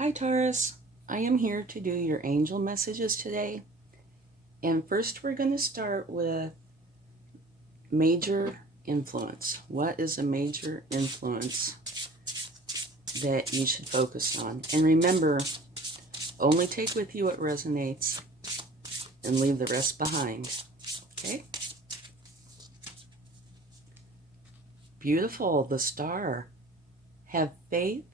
Hi Taurus, I am here to do your angel messages today. And first we're going to start with major influence. What is a major influence that you should focus on? And remember, only take with you what resonates and leave the rest behind. Okay? Beautiful, the star. Have faith.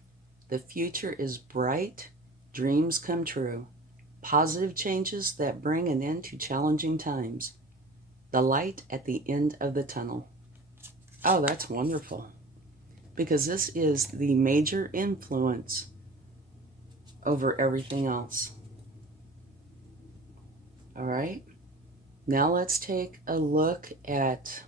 The future is bright. Dreams come true. Positive changes that bring an end to challenging times. The light at the end of the tunnel. Oh, that's wonderful. Because this is the major influence over everything else. All right. Now let's take a look at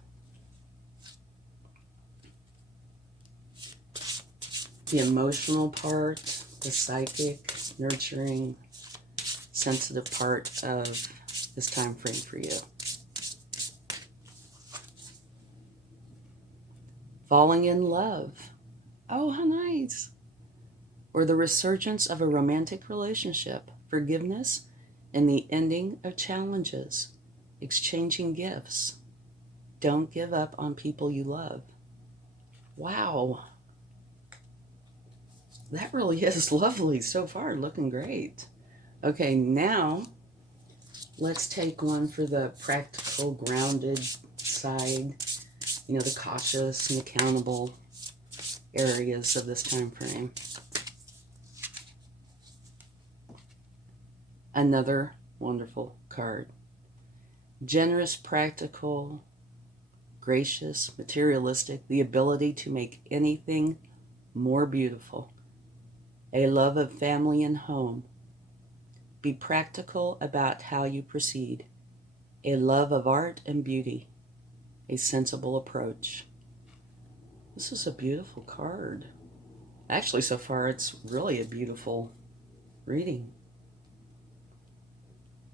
the emotional part, the psychic, nurturing, sensitive part of this time frame for you. Falling in love. Oh, how nice. Or the resurgence of a romantic relationship, forgiveness, and the ending of challenges, exchanging gifts. Don't give up on people you love. Wow. That really is lovely so far, looking great. Okay, now let's take one for the practical, grounded side, the cautious and accountable areas of this time frame. Another wonderful card. Generous, practical, gracious, materialistic, the ability to make anything more beautiful. A love of family and home. Be practical about how you proceed. A love of art and beauty. A sensible approach. This is a beautiful card. Actually, so far, it's really a beautiful reading.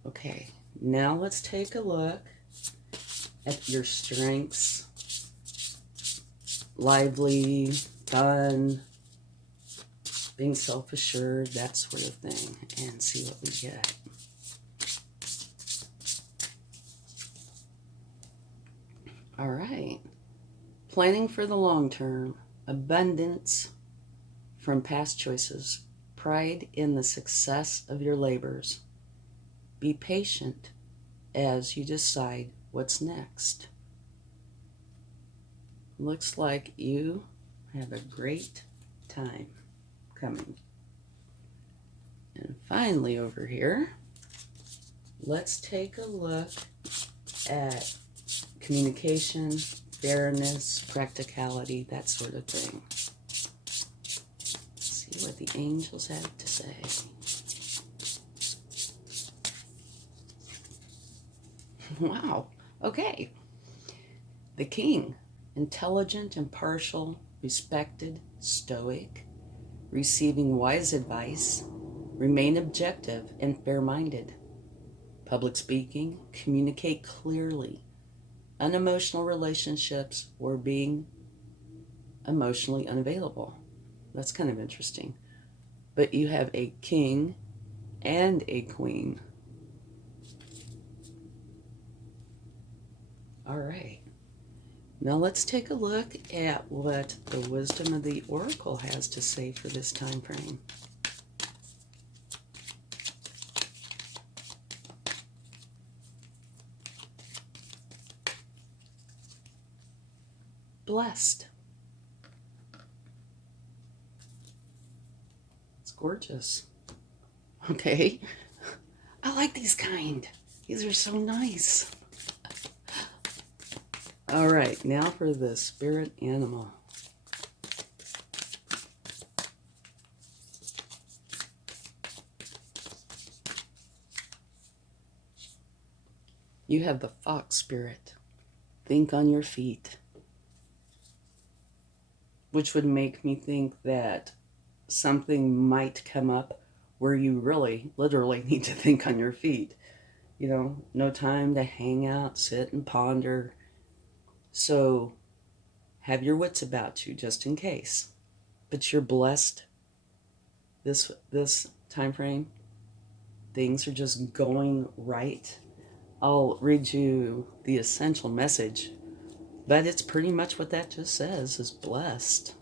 Okay, now let's take a look at your strengths. Lively, fun, being self-assured, that sort of thing, and see what we get. All right. Planning for the long term, abundance from past choices, pride in the success of your labors. Be patient as you decide what's next. Looks like you have a great time coming. And finally over here, let's take a look at communication, fairness, practicality, that sort of thing. Let's see what the angels have to say. Wow. Okay. The King, intelligent, impartial, respected, stoic, receiving wise advice, remain objective and fair-minded. Public speaking, communicate clearly, unemotional relationships, or being emotionally unavailable. That's kind of interesting. But you have a king and a queen. All right. Now let's take a look at what the wisdom of the oracle has to say for this time frame. Blessed. It's gorgeous. Okay. I like these kind. These are so nice. All right, now for the spirit animal. You have the fox spirit. Think on your feet. Which would make me think that something might come up where you really, literally need to think on your feet. No time to hang out, sit and ponder. So have your wits about you just in case. But you're blessed this time frame, things are just going right. I'll read you the essential message, but it's pretty much what that just says, is blessed,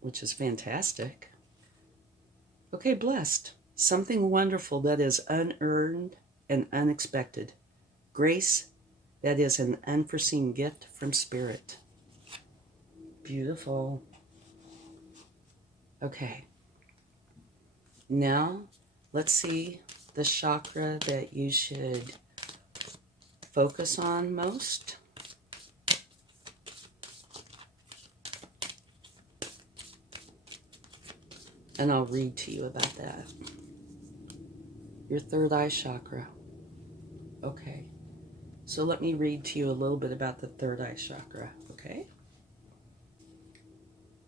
which is fantastic. Okay, blessed. Something wonderful that is unearned and unexpected. Grace that is an unforeseen gift from Spirit. Beautiful. Okay. Now, let's see the chakra that you should focus on most. And I'll read to you about that. Your third eye chakra. Okay. So let me read to you a little bit about the third eye chakra, okay?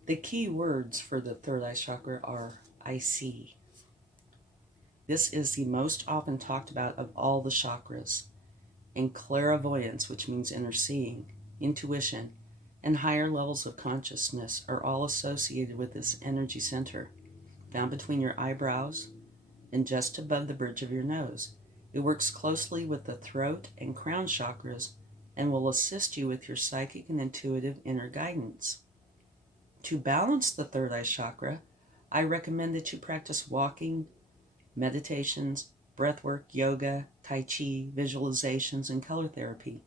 The key words for the third eye chakra are I see. This is the most often talked about of all the chakras. And clairvoyance, which means inner seeing, intuition, and higher levels of consciousness are all associated with this energy center, found between your eyebrows and just above the bridge of your nose. It works closely with the throat and crown chakras and will assist you with your psychic and intuitive inner guidance. To balance the third eye chakra, I recommend that you practice walking, meditations, breathwork, yoga, tai chi, visualizations, and color therapy.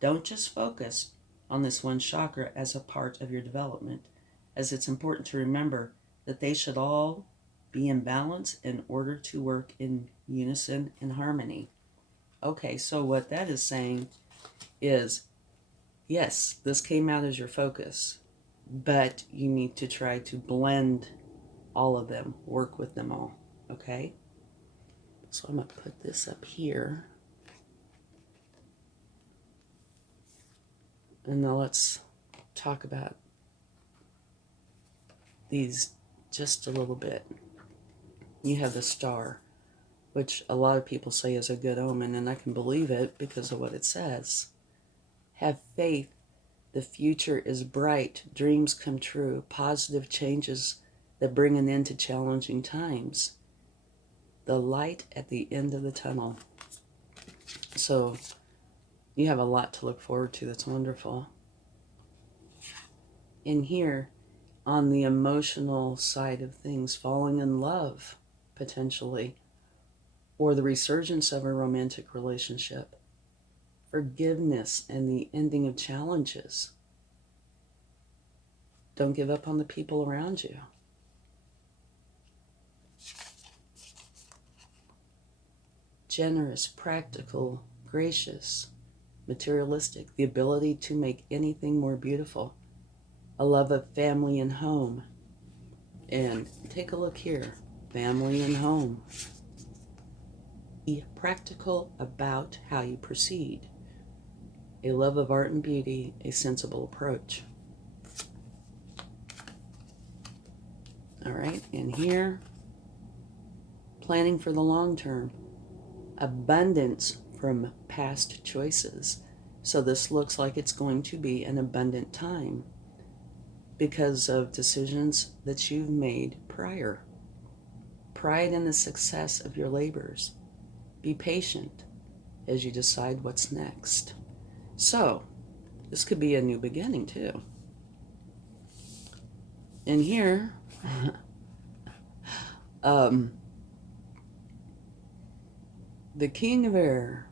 Don't just focus on this one chakra as a part of your development, as it's important to remember that they should all be in balance in order to work in unison and harmony. Okay, so what that is saying is, yes, this came out as your focus, but you need to try to blend all of them, work with them all, okay? So I'm going to put this up here. And now let's talk about these just a little bit. You have the star, which a lot of people say is a good omen, and I can believe it because of what it says. Have faith. The future is bright. Dreams come true. Positive changes that bring an end to challenging times. The light at the end of the tunnel. So you have a lot to look forward to. That's wonderful. In here, on the emotional side of things, falling in love, potentially, or the resurgence of a romantic relationship, forgiveness and the ending of challenges. Don't give up on the people around you. Generous, practical, gracious, materialistic, the ability to make anything more beautiful, a love of family and home. And take a look here, family and home. Be practical about how you proceed, a love of art and beauty, a sensible approach. All right, and here, planning for the long term, abundance from past choices. So this looks like it's going to be an abundant time because of decisions that you've made prior. Pride in the success of your labors. Be patient as you decide what's next. So, this could be a new beginning too. And here, the King of Air,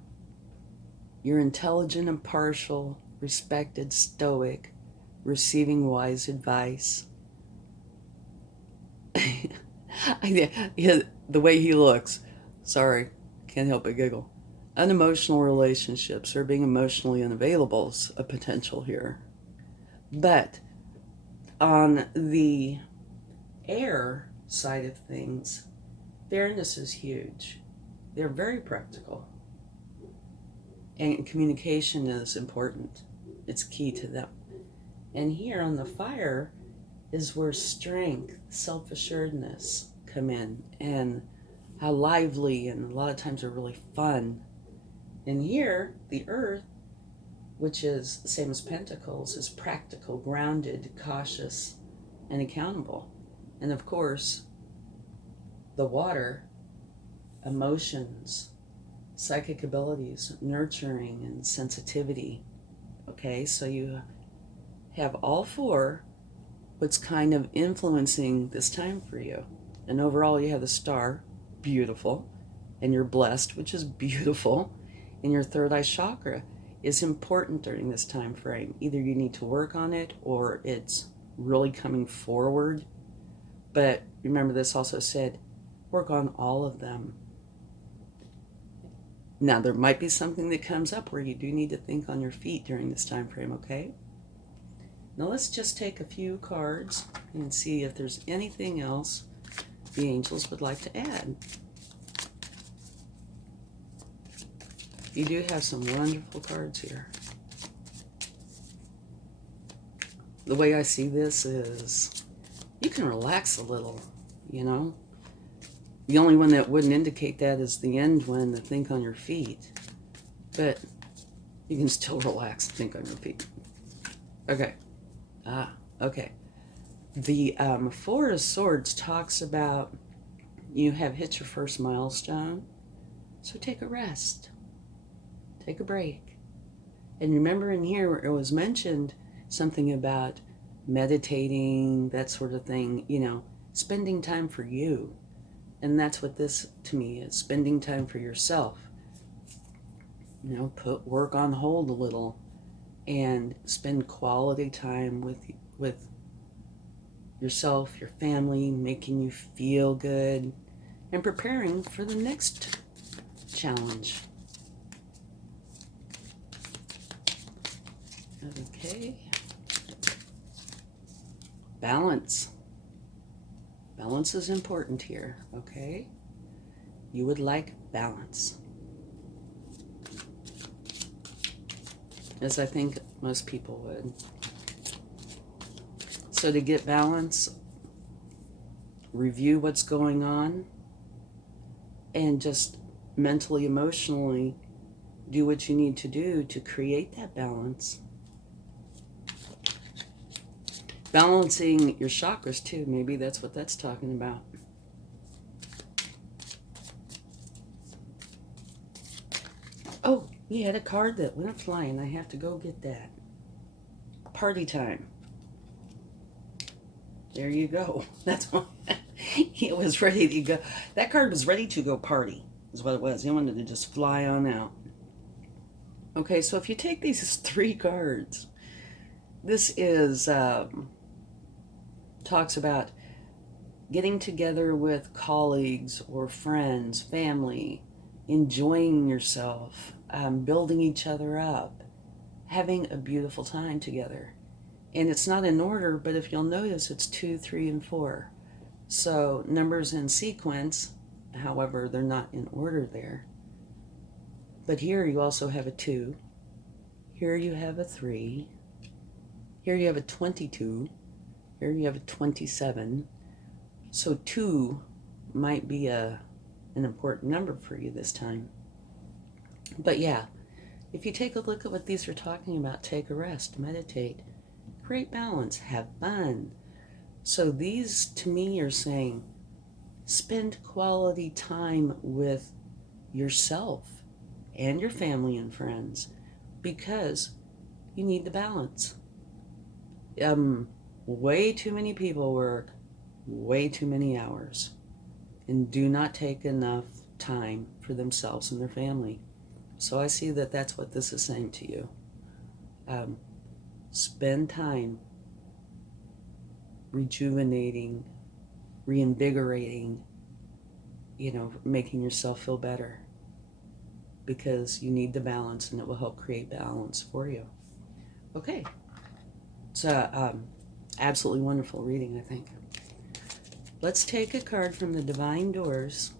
you're intelligent, impartial, respected, stoic, receiving wise advice. Yeah, the way he looks. Sorry, can't help but giggle. Unemotional relationships, or being emotionally unavailable is a potential here. But on the air side of things, fairness is huge. They're very practical. And communication is important. It's key to them. And here on the fire is where strength, self-assuredness come in, and how lively and a lot of times are really fun. And here, the earth, which is the same as Pentacles, is practical, grounded, cautious, and accountable. And of course, the water, emotions, psychic abilities, nurturing, and sensitivity. Okay, so you have all four, what's kind of influencing this time for you. And overall, you have the star, beautiful, and you're blessed, which is beautiful. And your third eye chakra is important during this time frame. Either you need to work on it or it's really coming forward. But remember, this also said, work on all of them. Now, there might be something that comes up where you do need to think on your feet during this time frame, okay? Now let's just take a few cards and see if there's anything else the angels would like to add. You do have some wonderful cards here. The way I see this is you can relax a little, you know? The only one that wouldn't indicate that is the end one, the think on your feet. But you can still relax and think on your feet. Okay. Okay. The Four of Swords talks about you have hit your first milestone. So take a rest. Take a break. And remember in here it was mentioned something about meditating, that sort of thing, you know, spending time for you. And that's what this to me is, spending time for yourself. You know, put work on hold a little and spend quality time with yourself, your family, making you feel good and preparing for the next challenge. Okay. Balance. Balance is important here, okay? You would like balance. As I think most people would. So to get balance, review what's going on and just mentally, emotionally do what you need to do to create that balance. Balancing your chakras too, maybe that's what that's talking about. Oh, we had a card that went flying. I have to go get that. Party time. There you go. That's what it was ready to go. That card was ready to go party, is what it was. It wanted to just fly on out. Okay, so if you take these three cards, this is talks about getting together with colleagues or friends, family, enjoying yourself, building each other up, having a beautiful time together. And it's not in order, but if you'll notice, it's 2, 3, and 4. So numbers in sequence, however, they're not in order there. But here you also have a 2. Here you have a 3. Here you have a 22. Here you have a 27. So 2 might be an important number for you this time. But yeah, if you take a look at what these are talking about, take a rest, meditate, create balance, have fun. So these to me are saying spend quality time with yourself and your family and friends because you need the balance. Way too many people work way too many hours and do not take enough time for themselves and their family. So I see that that's what this is saying to you. Spend time rejuvenating, reinvigorating, making yourself feel better because you need the balance and it will help create balance for you. Okay. It's absolutely wonderful reading, I think. Let's take a card from the Divine Doors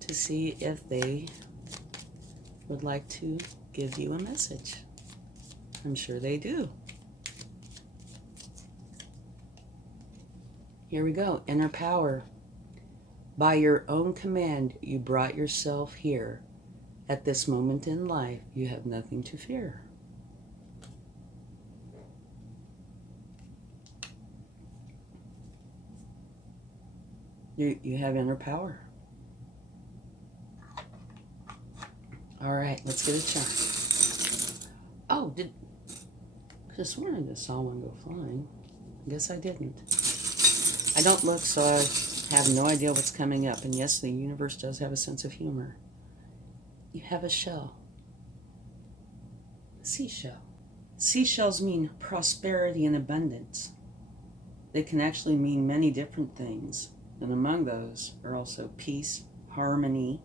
to see if they would like to give you a message. I'm sure they do. Here we go. Inner power. By your own command, you brought yourself here. At this moment in life, you have nothing to fear. You have inner power. All right, let's get a chart. Oh, just wanted to saw one go flying. I guess I didn't. I don't look, so I have no idea what's coming up. And yes, the universe does have a sense of humor. You have a shell. A seashell. Seashells mean prosperity and abundance. They can actually mean many different things. And among those are also peace, harmony,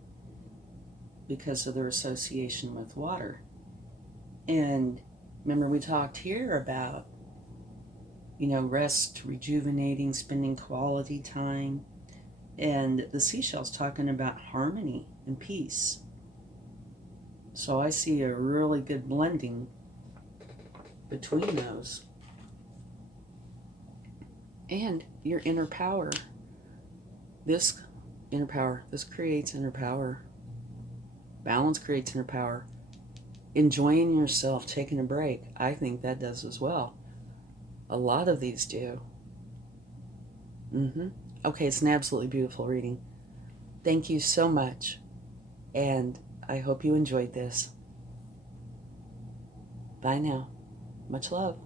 because of their association with water. And remember, we talked here about, rest, rejuvenating, spending quality time. And the seashell's talking about harmony and peace. So I see a really good blending between those. And your inner power. This creates inner power. Balance creates inner power. Enjoying yourself, taking a break, I think that does as well. A lot of these do. Okay, it's an absolutely beautiful reading. Thank you so much. And I hope you enjoyed this. Bye now. Much love.